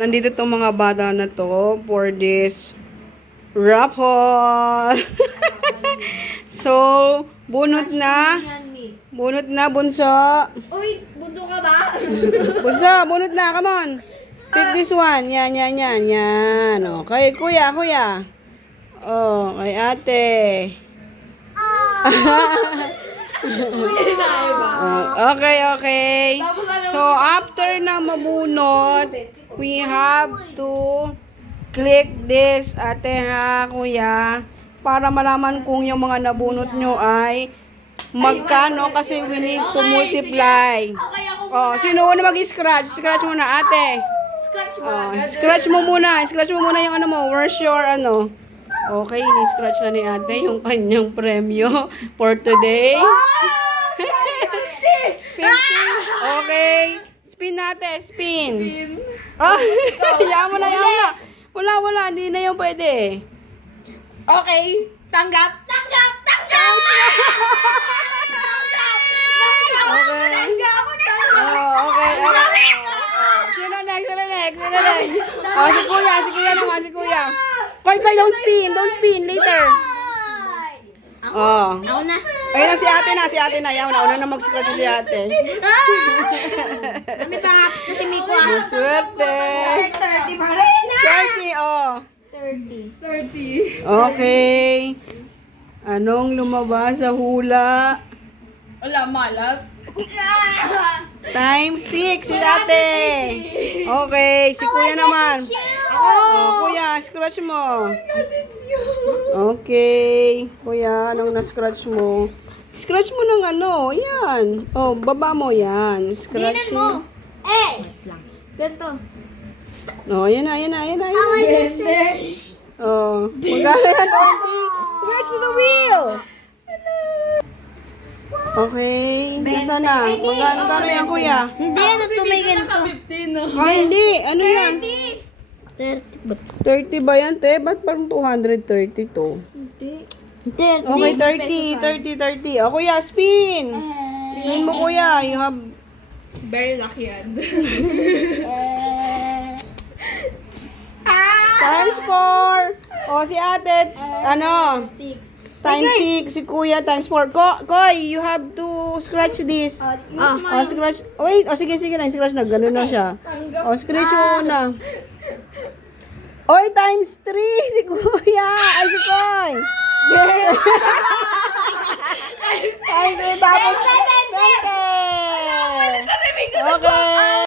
Nandito tong mga bata na to for this raffle. So, bunot na. Bunot na, bunso. Uy, bunto ka ba? Bunso, bunot na. Come on. Pick this one. Yan, yan, yan, yan. Okay, kuya, kuya. Oh, kay ate. Okay, okay. So, after na mabunot, we have to click this, ate ha, kuya, para malaman kung yung mga nabunot nyo ay magkano kasi we need to multiply. Okay, ako Oh, sino una mag-scratch? Scratch muna, ate. scratch ba? Oh, scratch mo muna. Scratch mo muna yung ano mo. Where's your ano? Okay, ni-scratch na ni ate yung kanyang premyo for today. 50. Okay. Spin natin. Spin. Oh, yaman na, yaman na. Wala, wala. Hindi na yung pwede. Okay, tanggap. Tanggap! Tanggap! Okay. Tanggap! Oh, okay. Okay. Sino next? Sino next? Sino next? Oh, si kuya. Si kuya naman. Si kuya. Koy, don't spin. Don't spin. Later. Oh. Ako na. Ayun na si ate na. Si ate na. Yaman na. Una na mag-scratch si ate. Kami pangapit na si Miko ah. Maswerte. 30 pa rin. 30, oh. 30. Okay. Anong lumabas sa hula? Wala, malas. Times 6 si ate. Okay, si kuya naman. Oh, kuya, scratch mo. Okay. Kuya, anong na-scratch mo? Scratch mo ng ano, yan. Oh, baba mo yan. Scratch mo. Eh! Ganito. Oh, yan na, yan na, yan na. Yan na. Oh, magkano yan? 20? Where's the wheel? Okay, nasa na? Magkano yan, kuya? Hindi, ano to may ganito. Ah, hindi. Ano yan? 30 ba? 30 ba yan, te? Ba't parang 230 to? Hindi. Okay, 30. O, kuya, spin. Spin mo, kuya. You have... Very lucky yan. Times 4. O, si ate, ano? 6. Times 6. Si kuya, times 4. Koy, you have to scratch this. O, scratch. Wait, o, sige, sige na. Scratch na. Ganun na siya. O, scratch mo na. Oy, times 3. Si kuya. Ay, si Koy. Times 3. Tapos 20. Okay.